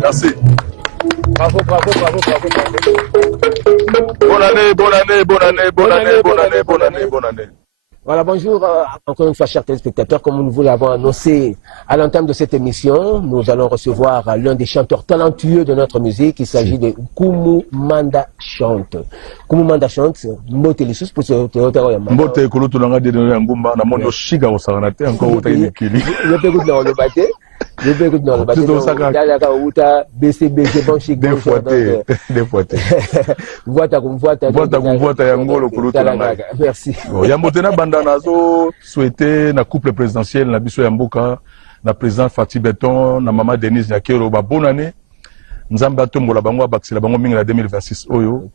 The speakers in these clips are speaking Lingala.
Merci. Bravo. Bonne année. Voilà, bonjour encore une fois, chers téléspectateurs. Comme nous vous l'avons annoncé à l'entame de cette émission, nous allons recevoir l'un des chanteurs talentueux de notre musique. Il s'agit de Kumu Manda Chante. Kumu Manda Chante, Mbote Lissus pour ce théâtre. Mbote Koloto Nanga de Ngumba, na mondo Shiga au Saranate, encore au Taïnikili. Le pégout dans le bâté. Le pégout dans le bâté. BCBG, bon chic. Des fois. Voita, Yangolo Koloto Nanga. Merci. Yambotena Banda Nazo, souhaité na couple présidentiel, na biso Yamboka, na président Fatih Beton, na maman Denise Nyakero, bonne année. Nzamba Tombola Bango, Baxila Bango Minga 2026, Oyo.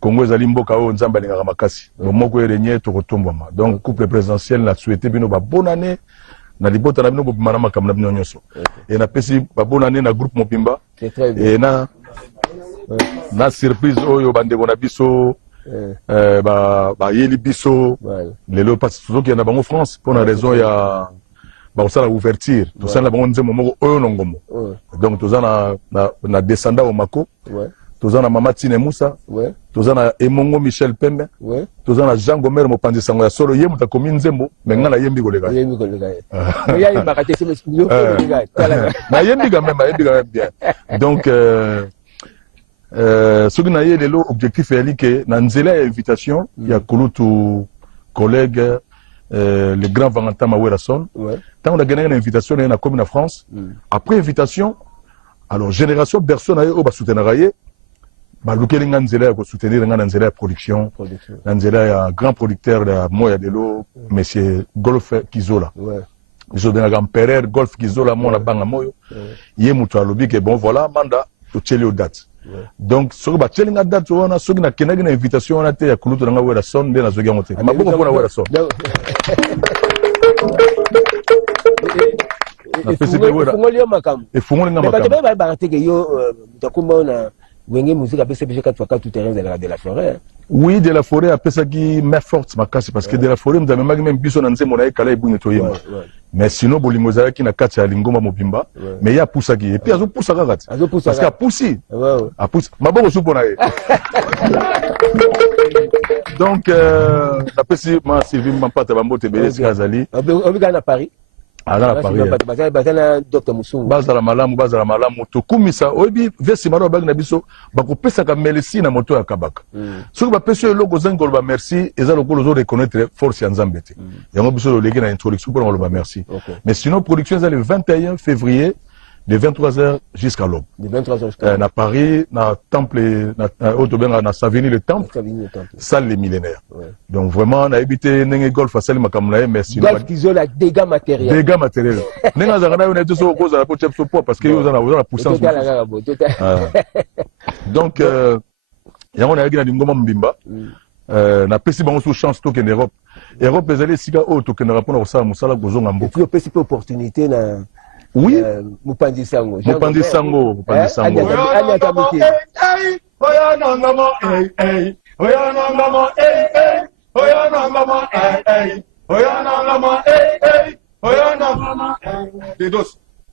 Congo ezali mboka oyo nzamba lingaka makasi moko erenye tokotombwama donc couple présidentiel na souhaité bino ba bonne année na libota na bino bobimana makambo na bino nyonso et na pesi ba bonne année na groupe Mobimba et na surprise oyo bandeko na biso ba yeli biso lelo parce que na bango France pour une raison ya ba osala ouverture to sala bango nzemo moko oyo nongomo donc tozana na descendant au Mako tozana Mama Tine Moussa, tozana Emongo Michel Pembe, tozana Jean Gomer Mopanzi Sango ya solo ye muta komi nzembo menga na yembi kolega. Yembi kolega. Ya yemba kate se studio kolega. Na yembi quand même bien. Donc ce que na yelelo objectif est que na nzela ya invitation ya kulutu collègue le grand Valentin Mawerason. Tant on a gagné une invitation na commune en France. Après invitation alors génération personne na yo ba soutenir Baluki Nganzela pour soutenir Nganzela production. Nganzela est un grand producteur de Moya de l'eau, monsieur Golf Kizola. Je donne un grand père Golf Kizola, mon banga moyo. Yé mutu alobi que bon voilà, manda to tcheli aux dates. Donc sur ba tcheli nga date on a sur na kenagi na invitation on a te ya kulutu nga wera son de na zogia mote. Ma boko pona wera son. Et fungoli nga makam. Mais ba ba teke yo takumba na Wenge musique a PCBG 4 fois 4 tout terrain de la forêt. Oui, de la forêt a PCBG mais forte ma casse parce que de la forêt nous avons même biso na nzemo na ekala ebu netoyema. Mais sinon bolingoza ki na kati ya lingoma Mobimba mais il y a poussa qui et puis azo poussa kati. Parce que a poussi. A pousse maboko supo na ye. Donc la PCBG ma Sylvie Mampata Bambote Belesi Kazali. Obiga na Paris. Ala Paris. Bazana Dr Musungu. Bazala malamu to kumisa obi vesi maro bag na biso bako pesa ka melisi na moto ya kabaka. Soki ba pesa yo logo zengol ba merci eza lokolo zo reconnaître force ya Nzambete. Yango biso lo legi na introduction pour le ba merci. Mais sinon production c'est le 21 février de 23h jusqu'à l'aube. De 23h jusqu'à l'aube. Na Paris, na temple, na Autobenga, na Savigny le temple, salle les millénaires. Donc vraiment, on a évité Nenge Golf à salle Makamlae, mais sinon. Golf qui ont la dégâts matériels. Dégâts matériels. Nenga Zagana, on a tout ça au cause à la poche de poids parce que vous en avez la puissance. Donc, il y a un agri à Lingoma Mbimba. Na pesi bango sous chance token Europe. Europe, les alliés siga au token rapport au Sala Moussala Gozongambo. Et puis, pesi opportunité na. Oui. Mupanzi Sango. Mupanzi Sango.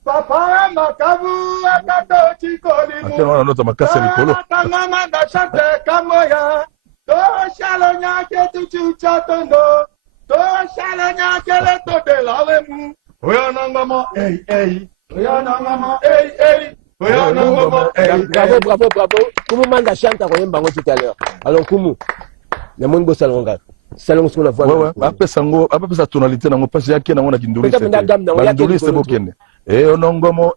Papa makabu akato chikoli. Atena nota makasi likolo. Mama da chante kamoya. To shalonya ke tuchucha tondo. To shalonya ke le to de lalemu. Bravo. Kumu Manda chante à Bango tout à l'heure. Alors Kumu, le monde bosse salon sur la voix. Ouais. Après sango, après sa tonalité na ngopa ya kena ngona kinduri. Nduri c'est bokende. Onongomo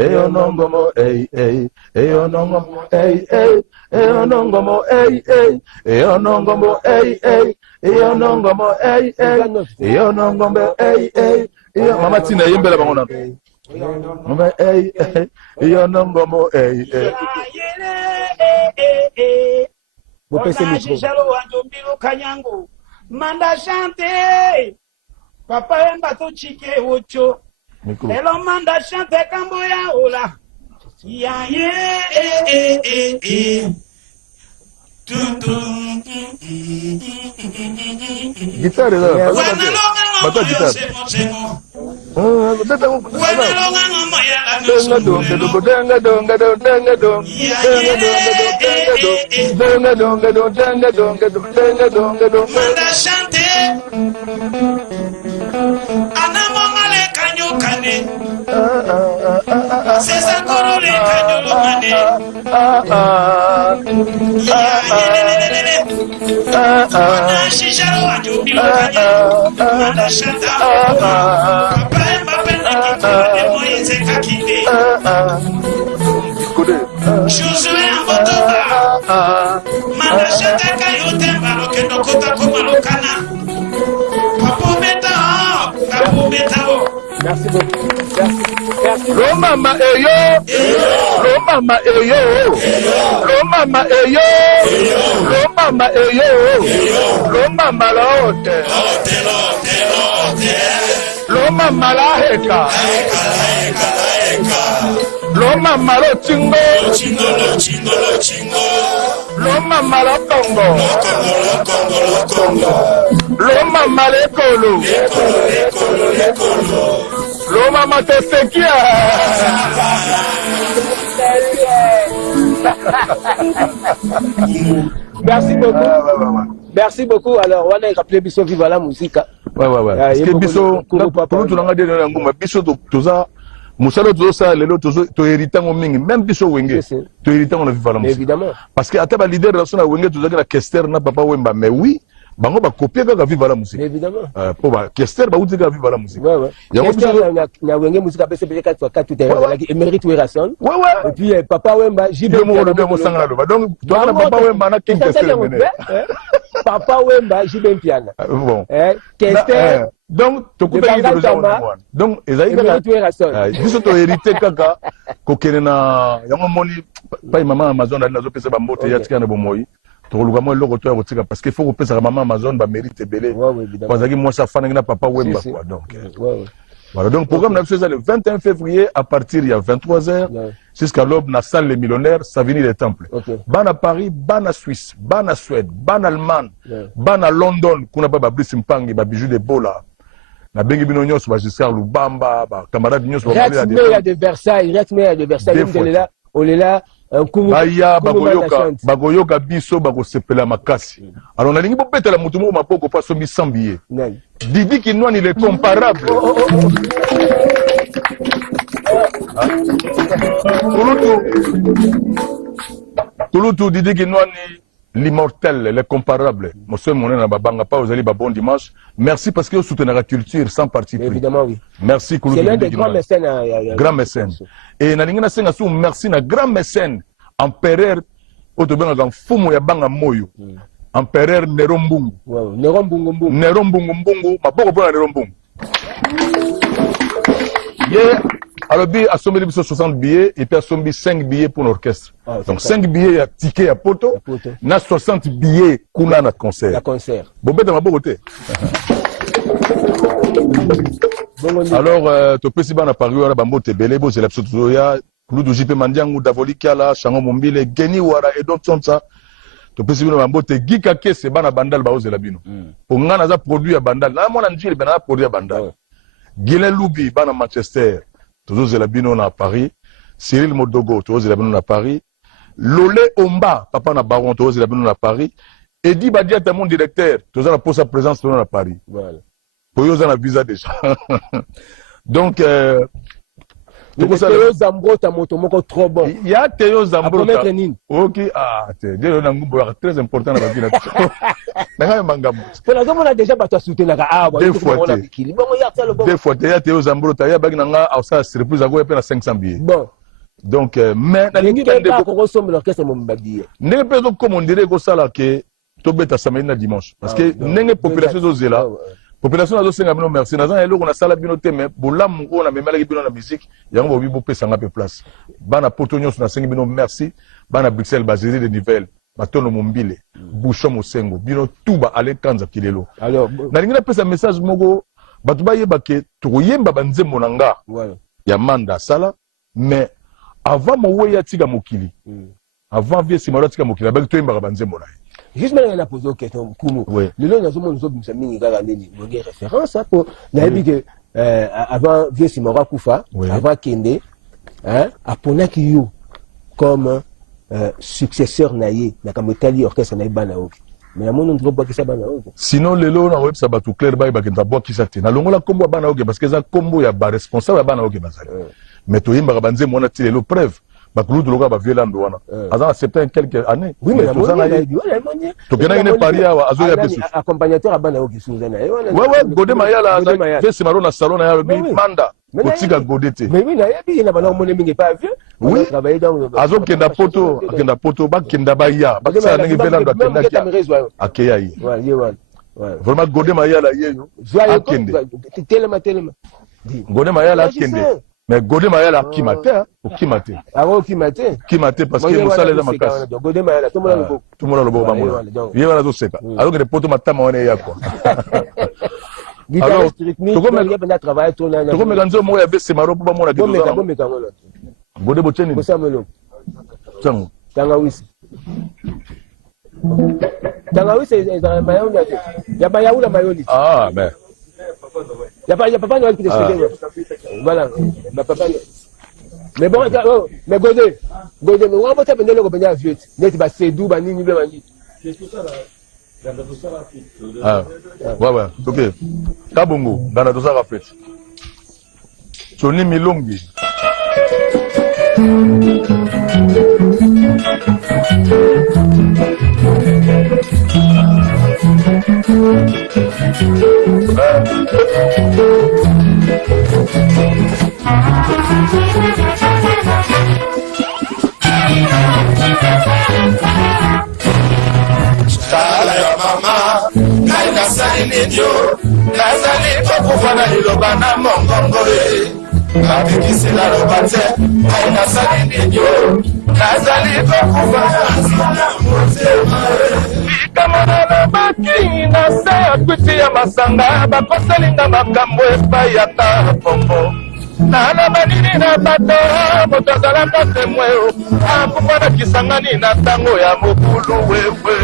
Eonongomo, ey, ey, Eonongomo, ey, ey, Eonongomo, ey, ey, Eonongomo, ey, ey, Eonongomo, ey, ey, Eonongomo, ey, ey, Mama Tina yembela bango na. Mama ey, ey, Eonongomo, ey, ey. Vous passez le micro. Kanyango, manda chante, papa emba to chike ocho, elo manda chante kamboya ola, ya Guitare là, pas guitare. Merci beaucoup. Merci. Lo mama eyo, lo mama eyo, lo mama eyo, lo mama eyo, lo mama lote, lo mama la heka, lo mama lo chingo, lo mama lo congo, lo mama le kolo. Lo mama te sekia. Merci beaucoup. Merci beaucoup. Alors, on a rappelé Bisso Viva la musique. Ouais. Parce que Bisso, pour nous, tu l'as dit, Bisso, tout ça, Moussalo, tout ça, les autres, tu hérites en mingi. Même Bisso Wenge, tu hérites en Viva la musique. Évidemment. Parce que à ta leader de la zone Wenge, tu as dit la Kester n'a pas Wemba. Mais oui, bango ba copier ka Viva la musique. Évidemment. Pour ba Kester ba outi ka Viva la musique. Ouais. Kester na Wenge musique apese peut 4x4 tout est émérite Werason. Ouais. Et puis Papa Wemba, JB Mo sangala do. Donc toi na Papa Wemba na King Kester. Papa Wemba, JB Piana. Bon. Kester. Donc tu coupe les deux donc émérite Werason. Biso to hérité kaka ko kelena yango moni pa mama Amazon na zo pesa ba mbote ya tika na bomoyi. Parce qu'il faut que ça maman Amazon va mériter belé. Parce que moi ça fan na papa Wemba quoi donc. Voilà donc programme national le 21 février à partir il y a 23h jusqu'à l'aube na salle les millionnaires ça venir les temples. Ban à Paris, ban à Suisse, ban à Suède, ban Allemagne, ban à London qu'on a pas Brice Mpangi ba bijou de Bola. Na bengi bino nyos ba Giscard Lubamba ba camarade nyos ba parler de Versailles, on est là Baya bagoyoka biso bagosepela makasi. Alors nalingi bopetela mutu moko mapoko pa sombi 100 billets. Didi Kinwani il est comparable. Tulutu Didi Kinwani l'immortel, le comparable. Monsieur Mouna Babanga pas vous allez bon dimanche. Merci parce que vous soutenez la culture sans parti pris. Évidemment oui. Merci Kouloutou. C'est l'un des grands mécènes. Grand mécène. Et nalingi na senga sou merci na grand mécène empereur otobenga kan fumu ya banga moyo. Empereur Nerombungu. Wow, Nerombungu. Nerombungu maboko pona Nerombungu. Yeah. Alors, il a sommé 60 billets et puis a sommé 5 billets pour l'orchestre. Donc 5 billets à ticket à poto, na 60 billets kuna na concert. La concert. Bon, ben, ma beauté. Alors, tu peux si bien apparu à la bambo te belé, c'est l'absolu ya, Kouloudou JP Mandiangou, Davoli Kiala, Chango Mombile, Geni Wara et d'autres comme ça. Tu peux si bien bambo te Gikake, c'est ban à bandal baouz de la bino. Pour nga naza produit à bandal. Là, moi, n'anjil, ben, a produit à bandal. Guylain Loubi, ban à Manchester. Toujours Zelabino à Paris, Cyril Modogo, toujours Zelabino à Paris, Lolé Omba, papa na Baron, toujours Zelabino à Paris, Eddie Badia, mon directeur, toujours pour sa présence à Paris. Voilà. Pour eux, on a visa déjà. Donc, Théo Zambrota motomoko trop bon. Il y a Théo Zambrota. Ok, très important dans la vie. On a déjà battu à soutenir deux fois, Théo Zambrota, il y a une surprise à 500 billets. Bon. Donc, mais comme on dirait que ça là que tout bête à samedi dimanche parce que n'engé population de là population de Senga bino merci nazan elo na sala bino te mais bolam on a même la bino na musique yango bobi bo pesa ngape place bana potonyo na sengi bino merci bana Bruxelles basé de Nivelles batono mombile bouchon mosengo bino tuba ale kanza kilelo alors na ngina pesa message moko batu ba yeba ke to yemba banzembo nanga ya manda sala mais avant mo ya tika mokili avant vie simaro tika mokili ba to yemba banzembo na juste maintenant on a posé une question Kumu le long nous sommes nous mingi kaka ndeni ngé référence pour na yebi que avant vie simaro kufa avant kende apona ki yo comme successeur naie na kamotali orchestre na bana oki mais na mono ndro bokisa bana oki sinon lelo na web sabatu clair bay ba kenta bokisa te na longola kombo bana oki parce que za kombo ya ba responsable bana oki bazali mais to yimba banze mona ti lelo preuve bakulu to loka ba violando wana aza accepté quelques années oui mais to zana to kena ine paria wa azo ya besu accompagnateur bana oki suzana ouais gode mayala vesi maro na salon ya manda kotika godete mais oui na yebi na bana mona mingi pas vieux oui azo kenda poto ba kenda ba ya ba sa ngi violando kenda akeya yi vraiment gode mayala yeyo akende telema gode mayala akende mais gode mayala kimate okimate kimate parce que musala za makasi gode mayala tout le monde lobo ba mona yeba zo seka alors que poto matama wana ya quoi alors toko me ganzo mo ya bese maro po ba mona ke gode bo cheni chango tangawisi est mayoni ya bayaula mayoni mais il y a papa Noël qui te suit. Voilà. Papa. Mais bon, mais Godé, mais on va pas venir le revenir vieux. Net ba Sédou ba nini ba mani. Ouais. OK. Kabongo, dans tout ça fait. Soni Milongi. Tala ya mama, kaina sali nidio, nazali kokufana liloba na mongongo ye. Mabikisi la lobate, kaina sali nidio, nazali kokufana na motema ye. Ikamana lobaki na se akwiti ya masanga, bakosalinga makambo epai ya Kongo. Nana banini na bato, motazala kase mweo, akufana kisangani na tango ya mokulu wewe.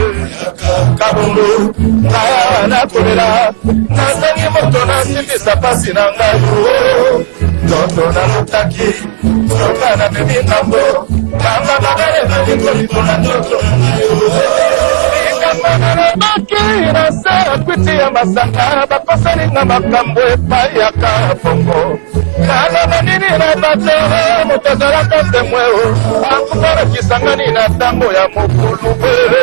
Kabungu, kaya na kulela, nazangi moto na simbisa pasi na ngayo. Toto na mutaki, toka na bebi ngambo, kama magare baliko likola toto na ngayo. Baki na sa kwiti ya masanga, bakosalinga makambo epai ya Kongo. Kana manini na bato, motazala kase mweo, akufana kisangani na tango ya mokulu wewe.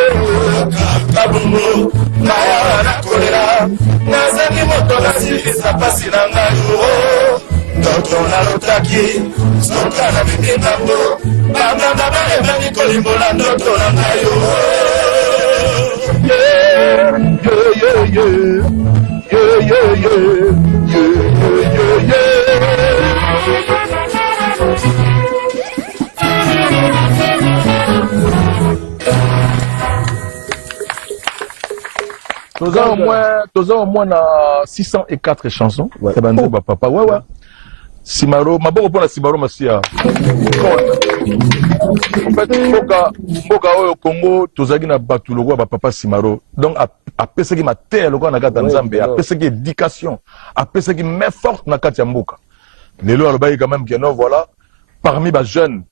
Kabungu, kaya na kulela, nazangi moto na simbisa pasi na ngayo. Toto na lotaki, soka na bibi ngambo, bamba babare baliko limbola ndoto na ngayo. Toza au moins 604 chansons. Papa. Ouais. Simaro, maboko pona Simaro Masia. En fait, mboka oyo Congo tozaki na batu lokwa ba papa Simaro. Donc apesaki ma terre lokwa na kata Nzambe, apesaki éducation, apesaki main forte na kati ya mboka. Lelo alobaki quand même que non voilà, parmi ba jeunes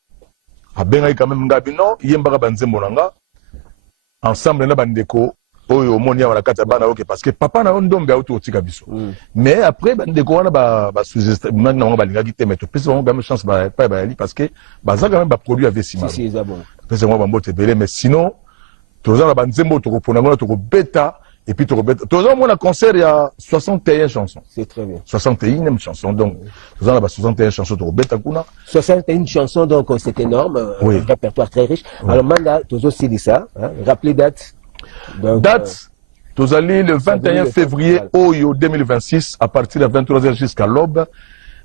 abengaki quand même ngabino yembaka banzembo nanga ensemble na bandeko oyo omoni awa na kati ya bana oke parce que papa na ndombe auto otika biso mais après bandeko wana ba sous-estimé na balingaki te mais topesi bango quand même chance ba yali parce que baza quand même ba produit avec Simaro pesa moi bambote belé mais sinon toza na banzembo tokopona ngona tokobeta et puis toza mona concert il y a 61 chansons. C'est très bien. 61e chanson donc toza na ba 61 chansons tokobeta kuna 61 chansons donc c'est énorme, un répertoire très riche. Alors Manda tozo aussi dit ça, rappelez date. Donc, date tozali le 21 février oyo 2026 à partir de 23h jusqu'à l'aube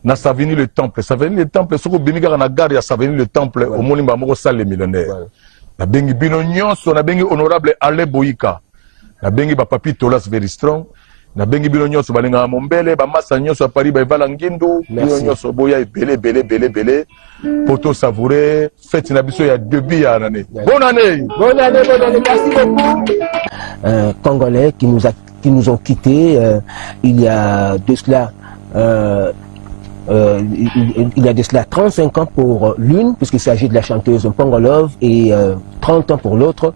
na Savigny le Temple. Savigny le Temple soko bimika na gare ya Savigny le Temple au monimba moko salle millionnaire. Na bengi bino nyonso na bengi honorable Ale Boyika. Na bengi ba papi Tolas very strong. Na bengi bino nyonso balinga mombele ba masa nyonso a Paris ba vala ngindu bino nyonso boya belé poto savourer fête na biso ya début ya année. Bonne année. Bonne année, merci beaucoup. Congolais qui nous ont quittés il y a de cela il y a de cela 35 ans pour l'une, puisqu'il s'agit de la chanteuse Pongolov, et 30 ans pour l'autre.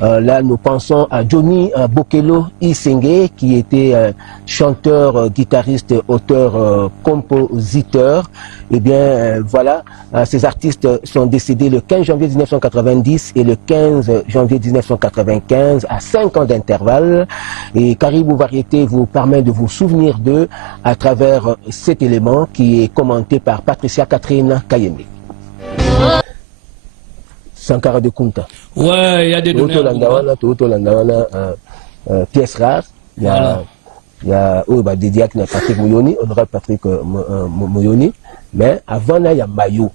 Là, nous pensons à Johnny Bokelo Isenge, qui était chanteur, guitariste, auteur, compositeur. Eh bien, voilà, ces artistes sont décédés le 15 janvier 1990 et le 15 janvier 1995, à 5 ans d'intervalle. Et Caribou Variété vous permet de vous souvenir d'eux à travers cet élément qui est commenté par Patricia Catherine Kayembe. Sankara de Kunta. Ouais, il y a des données. Pièce rare. Il y a dédié à Patrick Mouyoni, honorable Patrick Mouyoni. Mais avant là, il y a Mayo.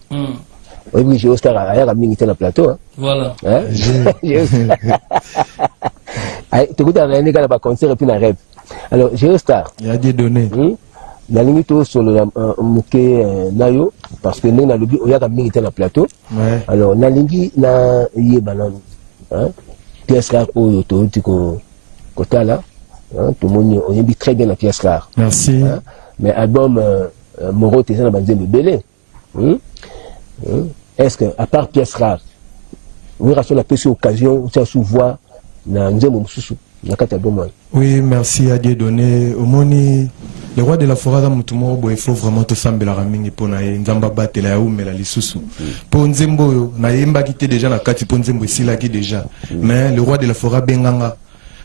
Oui, j'ai aussi été dans le plateau. Voilà. Tu écoutes un concert et puis un rêve. Alors, Géostar. Il y a des données. La limite sur le Mouké Nayo, parce que nous, on a été dans le plateau. Alors, na lingi na yé banan. Pièce rare au côté là. Tout le monde on dit très bien la pièce rare. Merci. Mais album Moro t'es dans le belé. Est-ce que à part pièce rare, oui, rassure la petite occasion, ça sous voix na nzemo mususu na kata album. Oui, merci à Dieu donné. Au moni le roi de la forêt dans Mutumo, il faut vraiment te sembler la ramingi pour na nzamba batela ya umela lisusu. Pour nzembo na yemba qui était déjà na kati pour nzembo ici là qui déjà. Mais le roi de la forêt benganga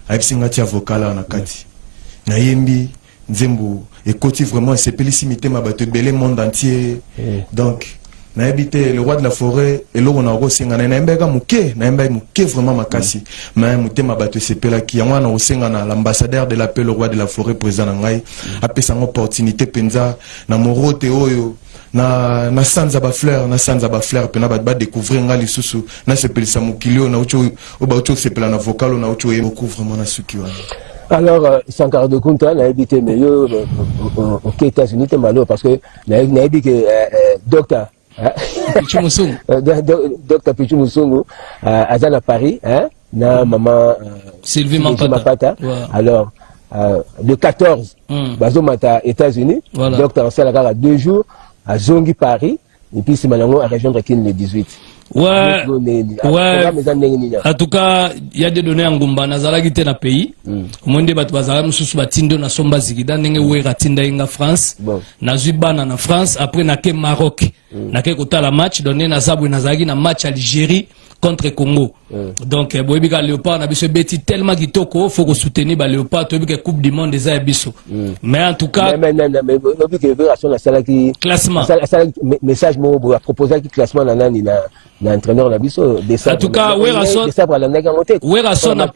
avec singati avocat là na kati. Na yembi nzembo et côté vraiment c'est pélissimité ma batte belé monde entier. Donc na habité le roi de la forêt et là on a resinga na mbeka muke vraiment makasi mais mutema bato sepela ki yango na osenga na l'ambassadeur de la paix le roi de la forêt président ngai apesa une opportunité penza na morote oyo na sanza ba fleur pena ba découvrir nga lisusu na sepelisa mukilio na ucho oba sepela na vocal na ucho beaucoup vraiment na suki wana. Alors, Sankara de Kunta n'a habité meilleur aux États-Unis, parce que n'a habité docteur Docteur Pichu Musungu à Paris, na maman Sylvie Mapata. Alors, le 14, Bazomata, États-Unis, docteur Salagara 2 jours à Zongi, Paris, et puis c'est maintenant à rejoindre Kin le 18. Ouais. En tout cas, il y a des données en Gumba, Nazaragi te na pays. Monde bat bazara mususu batindo na somba zigida ndenge wera tinda inga France. Na zubana na France, après na ke Maroc. Na ke kota la match donné na zabu nazaragi na match Algérie contre Congo. Donc boyebika Léopard na biso beti tellement kitoko, faut que soutenir ba Léopard to bika Coupe du monde des biso. Mais en tout cas, mais la classement. Message mo a proposé qui classement na nani na entraîneur la biso en tout cas Werason a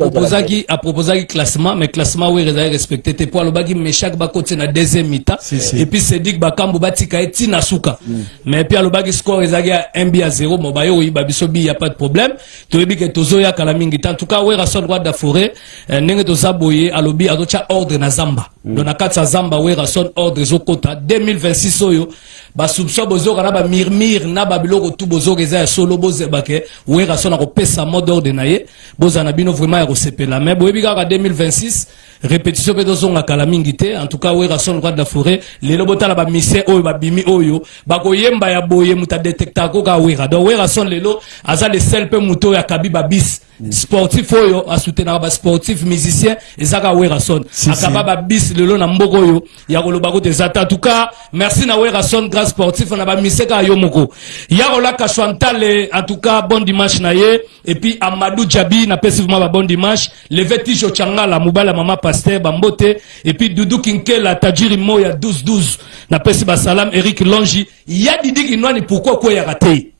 proposé classement mais classement oui respecté te pour le bagi mais chaque bakote na deuxième mi-temps et puis c'est dit que bakambo batika eti na suka mais puis le bagi score ezagi à 1-0 mo bayo oui babiso bi y a pas de problème to yebi que tozo ya kala mingi en tout cas Werason roi de forêt ndenge to zaboye alobi azocha ordre na Zamba donc na katsa Zamba Werason ordre zokota 2026 oyo ba soupçon bozo kana ba mirmir na ba biloko tout bozo reza solo boze bake Werason a kopesa mode ordre na ye boza na bino vraiment ya kosepela mais boyebi kaka 2026 répétition pe dozonga kala mingi te en tout cas wera son roi de la forêt lelo botala ba mise oyo ba bimi oyo ba koyemba ya boye muta detecta ko ka wera donc wera son lelo aza le seul pe muto ya kabiba bis sportif oyo a soutenir ba sportif musicien ezaka wera son akaba ba bis lelo na mboko oyo ya koloba ko tezata en tout cas merci na wera son grand sportif na ba mise ka yo moko ya kola ka Chantal en tout cas bon dimanche na ye et puis Amadou Djabi na passivement ba bon dimanche le Vetijo Changala mobala mama pasteur bambote et puis Doudou Kinkela Tajiri Moya 12-12 na pesi ba salam Eric Longi ya Didi Kinwani pourquoi quoi ya raté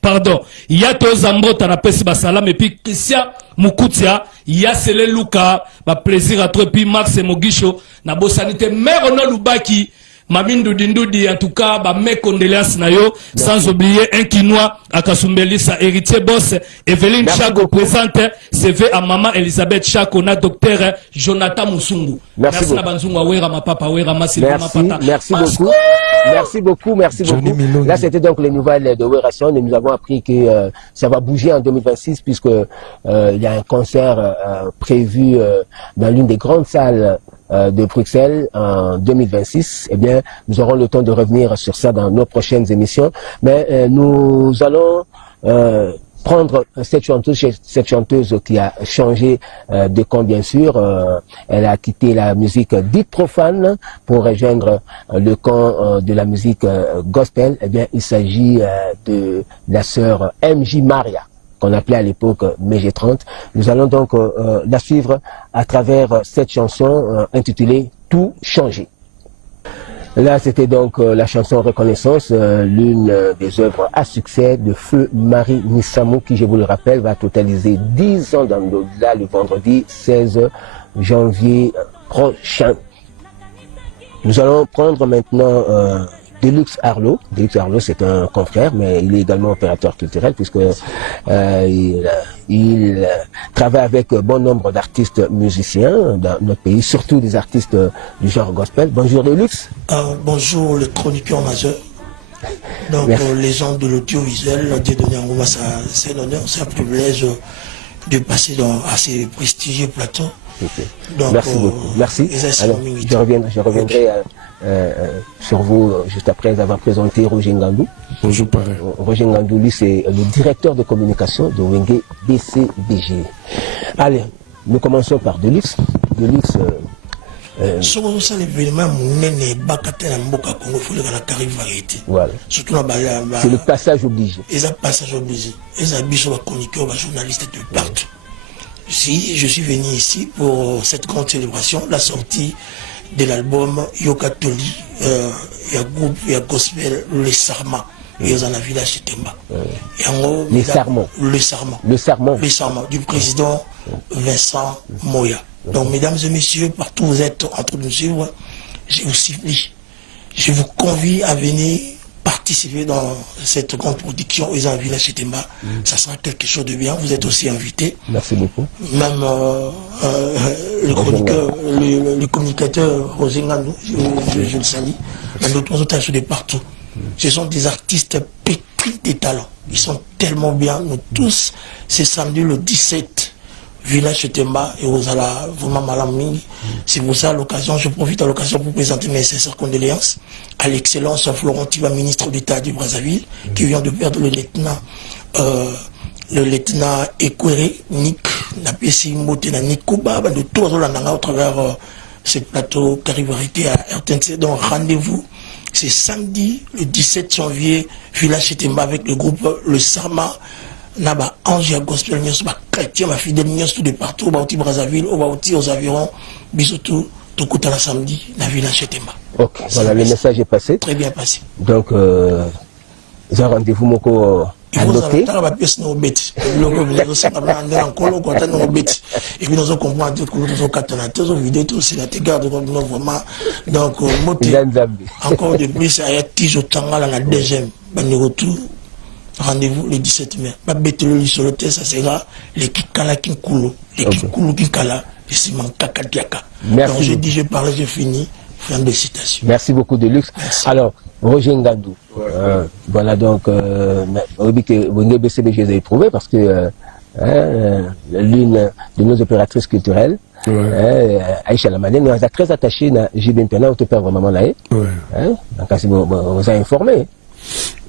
pardon ya to Zambota na pesi ba salam et puis Christian Mukutia ya Sele Luka ba plaisir à toi et puis Max Mogisho na bosanité mère no Lubaki Mamindu Dindudi en tout cas ba mes condoléances na yo sans oublier un Kinois à Kasumbeli sa héritier boss Evelyne Chago présente CV à maman Elisabeth Chako na docteur Jonathan Musungu. Merci na banzungu awera ma papa awera ma Sylvain ma papa. Merci beaucoup. Merci beaucoup, merci beaucoup. Là, c'était donc les nouvelles de Werason et nous avons appris que ça va bouger en 2026 puisque il y a un concert prévu dans l'une des grandes salles de Bruxelles en 2026. Eh bien, nous aurons le temps de revenir sur ça dans nos prochaines émissions. Mais nous allons prendre cette chanteuse qui a changé de camp, bien sûr. Elle a quitté la musique dite profane pour rejoindre le camp de la musique gospel. Eh bien, il s'agit de la sœur MJ Maria, qu'on appelait à l'époque MG30. Nous allons donc la suivre à travers cette chanson intitulée « Tout changer ». Là, c'était donc la chanson Reconnaissance, l'une des œuvres à succès de Feu Marie Nissamou, qui, je vous le rappelle, va totaliser 10 ans dans l'au-delà le vendredi 16 janvier prochain. Nous allons prendre maintenant Deluxe Arlo. Deluxe Arlo, c'est un confrère, mais il est également opérateur culturel puisque il travaille avec bon nombre d'artistes musiciens dans notre pays, surtout des artistes du genre gospel. Bonjour Deluxe. Bonjour le chroniqueur majeur. Donc les gens de l'audiovisuel, Dieu donné en Goma, c'est un honneur, c'est un privilège de passer à ces prestigieux plateaux. Okay. Donc, merci beaucoup. Merci. Alors, je reviendrai sur vous juste après avoir présenté Roger Ngandou. Bonjour, pareil. Roger Ngandou, lui, c'est le directeur de communication de Wenge BCBG. Allez, nous commençons par Deluxe. Deluxe. C'est l'événement voilà. C'est le passage obligé. C'est le passage obligé. Et ça chroniqueur, journaliste de partout. Si je suis venu ici pour cette grande célébration, la sortie de l'album Yokatoli, il y a groupe, il y a gospel, Le Sarma, et il y a un village Temba. Les Sarments. Le Sarment. Le Sarment. Le Sarment du président Vincent Moya. Donc, mesdames et messieurs, partout où vous êtes en train de nous suivre, je vous supplie, je vous convie à venir participer dans cette grande production aux village Temba. Ça sera quelque chose de bien. Vous êtes aussi invités. Merci beaucoup. Même le communicateur Roger Ngandou, je le salue. D'autres autres de partout. Ce sont des artistes pétris de talents. Ils sont tellement bien. Nous tous, c'est samedi le 17. Village Temba et aux ala vraiment malamini. C'est pour ça l'occasion, je profite à l'occasion pour présenter mes sincères condoléances à l'excellence Florent Tiba, ministre d'État du Brazzaville, qui vient de perdre le lieutenant Ekwere, Nick, la PC Motena Nikuba, de tout au travers ce plateau Carivarité à RTNC. Donc rendez-vous, c'est samedi le 17 janvier, Village Temba avec le groupe Le Sarma. Naba Ange gospel news ba chrétien ma fidèle news tout de partout ba au Brazzaville au aux environs bisoto tout coup la samedi la village Temba. OK, voilà, le message est passé. Très bien passé. Donc j'ai rendez-vous moko à noter. On va pièce no bête. Le ça va aller en colo quand on bête. Et puis nous on comprend que nous sommes catanates aux vidéos tout c'est la garde comme nous vraiment donc moté encore de plus à tijo tangala la deuxième bani retour. Rendez-vous le 17 mai. Pas bête le sur le test, ça sera les Kikala Kinkulu. Les Kinkulu Kinkala, les Simon Kakadiaka. Donc je dis, je parle, j'ai fini. Fin de citation. Merci beaucoup Deluxe. Merci. Alors, Roger Ngandou. Voilà donc, Wenge BCBG, j'ai éprouvé parce que l'une de nos opératrices culturelles Aïcha la Malienne, nous sommes très attachés à JB Mpiana, au père vraiment là. Donc, vous avez informé.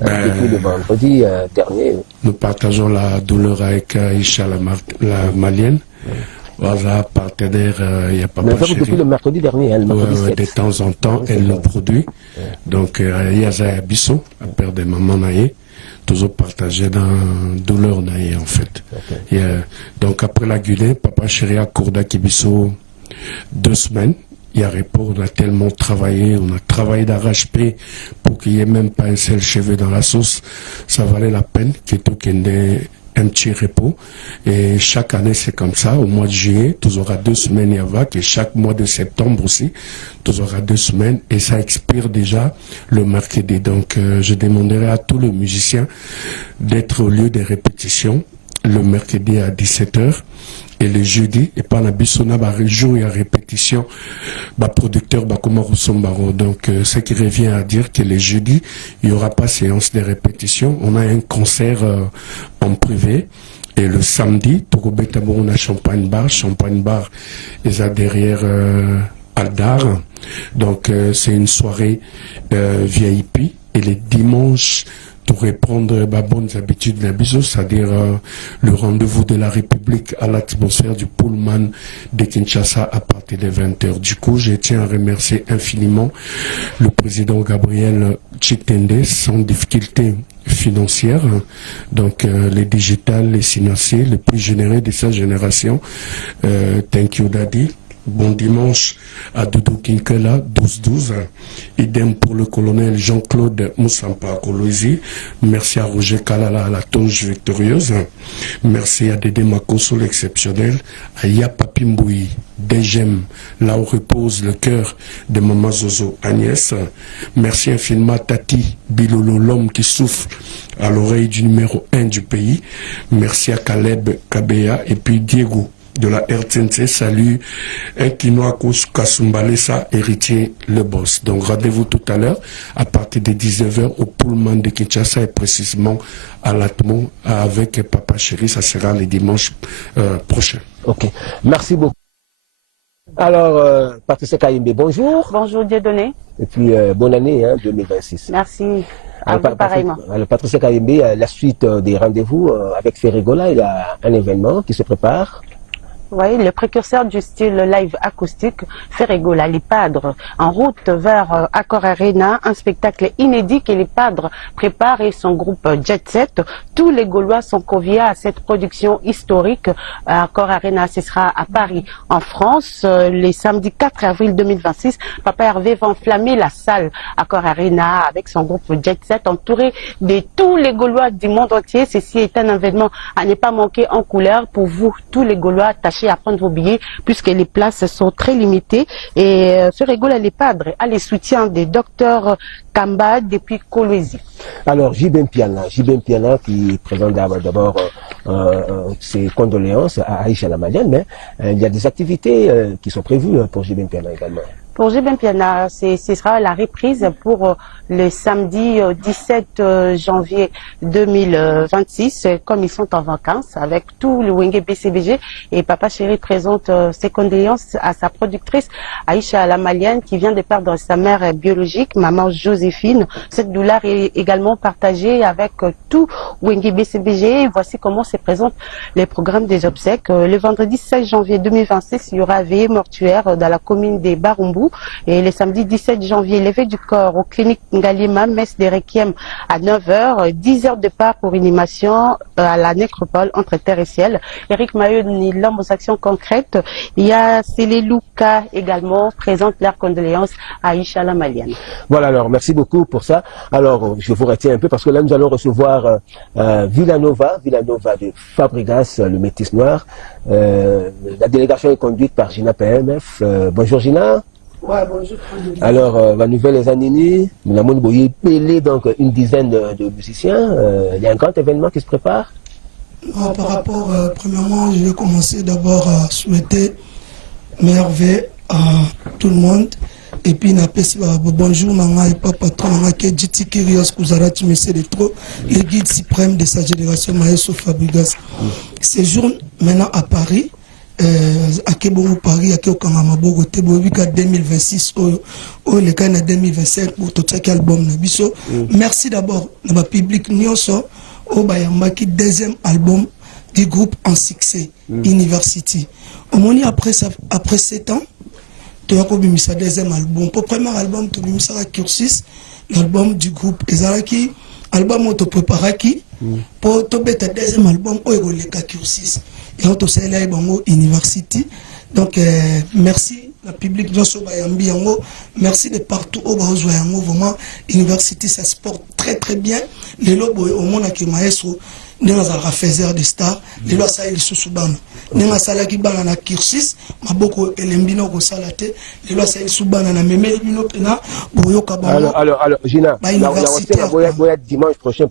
Depuis le vendredi dernier. Nous partageons la douleur avec Aïcha la Malienne. Voilà, partenaire, il n'y a pas de depuis le mercredi dernier, elle de temps en temps, elle le produit. Donc, il y a Zaya Bisso, la père de maman Naye, toujours partagé dans douleur Naye, en fait. Donc, après la Guinée, papa chéri à Kourda Kibisso, 2 semaines. Il y a repos, on a tellement travaillé, on a travaillé d'arrache-pied pour qu'il n'y ait même pas un seul cheveu dans la sauce. Ça valait la peine que tout ait un petit repos. Et chaque année, c'est comme ça. Au mois de juillet, tu auras 2 semaines et et chaque mois de septembre aussi, tu auras 2 semaines et ça expire déjà le mercredi. Donc, je demanderai à tous les musiciens d'être au lieu des répétitions le mercredi à 17h. Et le jeudi, et par la Bissona, jour, il y a répétition, producteur, comme Roussombaro. Donc, ce qui revient à dire que le jeudi, il n'y aura pas séance de répétition. On a un concert en privé. Et le samedi, on a Champagne Bar. Champagne Bar, ils sont derrière Aldar. Donc, c'est une soirée VIP. Et les dimanches, pour répondre à bonnes habitudes de la biso, c'est-à-dire le rendez-vous de la République à l'atmosphère du Pullman de Kinshasa à partir de 20h. Du coup, je tiens à remercier infiniment le président Gabriel Chitende, sans difficulté financière, donc les digitales, les financiers, les plus généreux de sa génération. Thank you, Daddy. Bon dimanche à Doudou Kinkela, 12-12. Idem pour le colonel Jean-Claude Moussampa Koloisi. Merci à Roger Kalala à la tonge victorieuse. Merci à Dédé Makoso l'exceptionnel. À Yapapi Mboui, Degem, là où repose le cœur de Maman Zozo Agnès. Merci infiniment à Tati Bilolo, l'homme qui souffle à l'oreille du numéro 1 du pays. Merci à Caleb Kabea et puis Diego de la RTNC, salut un Kinoa Kasumbalesa, héritier le boss. Donc rendez-vous tout à l'heure à partir de 19h au Pullman de Kinshasa et précisément à l'Atmo avec Papa Chéri. Ça sera le dimanche prochain. Ok, merci beaucoup. Alors, Patricia Kayembe, bonjour. Bonjour Dieudonné. Et puis, bonne année 2026. Merci. À vous pareillement. Alors, Patricia Kayembe, la suite des rendez-vous avec Ferregola, il y a un événement qui se prépare. Oui, le précurseur du style live acoustique, Ferregola, les Padres, en route vers Accor Arena, un spectacle inédit que les Padres préparent et son groupe Jet Set. Tous les Gaulois sont conviés à cette production historique. Accor Arena, ce sera à Paris, en France, les samedis 4 avril 2026. Papa Hervé va enflammer la salle Accor Arena avec son groupe Jet Set, entouré de tous les Gaulois du monde entier. Ceci est un événement à ne pas manquer en couleur pour vous, tous les Gaulois attachés à prendre vos billets puisque les places sont très limitées. Et Ferregola les Padres a les soutiens des docteurs Kamba depuis Kolwezi. Alors JB Mpiana qui présente d'abord ses condoléances à Aïcha la Malienne, mais il y a des activités qui sont prévues pour JB Mpiana également. Pour JB Mpiana, ce sera la reprise pour le samedi 17 janvier 2026, comme ils sont en vacances, avec tout le Wenge BCBG. Et Papa Chéri présente ses condoléances à sa productrice Aïcha la Malienne qui vient de perdre sa mère biologique, maman Joséphine. Cette douleur est également partagée avec tout Wenge BCBG. Voici comment se présentent les programmes des obsèques. Le vendredi 16 janvier 2026, il y aura veillée mortuaire dans la commune des Barumbu. Et le samedi 17 janvier, levée du corps aux cliniques Ngalima, messe des Requiem à 9h, 10h de départ pour une animation à la nécropole entre terre et ciel. Eric Maillot, l'homme aux actions concrètes. Il y a Célé Luka également, présente leurs condoléances à Aïcha la Malienne. Voilà, alors merci beaucoup pour ça. Alors, je vous retiens un peu parce que là, nous allons recevoir Villanova de Fabregas, le métis noir. La délégation est conduite par Gina PMF. Bonjour Gina. Ouais, bonjour. Alors, la nouvelle les Anini, nous avons pelé donc une dizaine de musiciens. Il y a un grand événement qui se prépare. Par rapport, premièrement, je vais commencer d'abord à souhaiter merveille à tout le monde. Et puis, bonjour, maman et papa, patron, qui est Jiti Kirios Kouzarati, mais c'est trop, le guide suprême de sa génération, Maestro Fabregas. Séjourne maintenant à Paris. Akebo Paris, Akebo Kangamabo, Tebovica 2026, le Ghana 2025 pour tout cet album. Merci d'abord à ma public Nyonso, au Bayambaki, deuxième album du groupe en succès, University. Au moment après 7 ans, tu as commis sa deuxième album. Pour le premier album, tu as mis ça à Cursus, l'album du groupe Ezaraki, album où tu prépares qui, pour te mettre deuxième album, où il y a Cursus. Et on te sait là, University. Donc, merci, la public, merci de partout où vraiment, University, ça se porte très très bien. Les lobos, au monde, qui maestro, nous avons fait des stars, les lois, ça, ils sont sous ban. Nous avons fait des stars, na Cursus, ma beaucoup, elembino, ko salate, les lois, ça, ils sont sous ban, na mémé, bino, pena, boyo, kabano. Alors, Gina, dimanche prochain,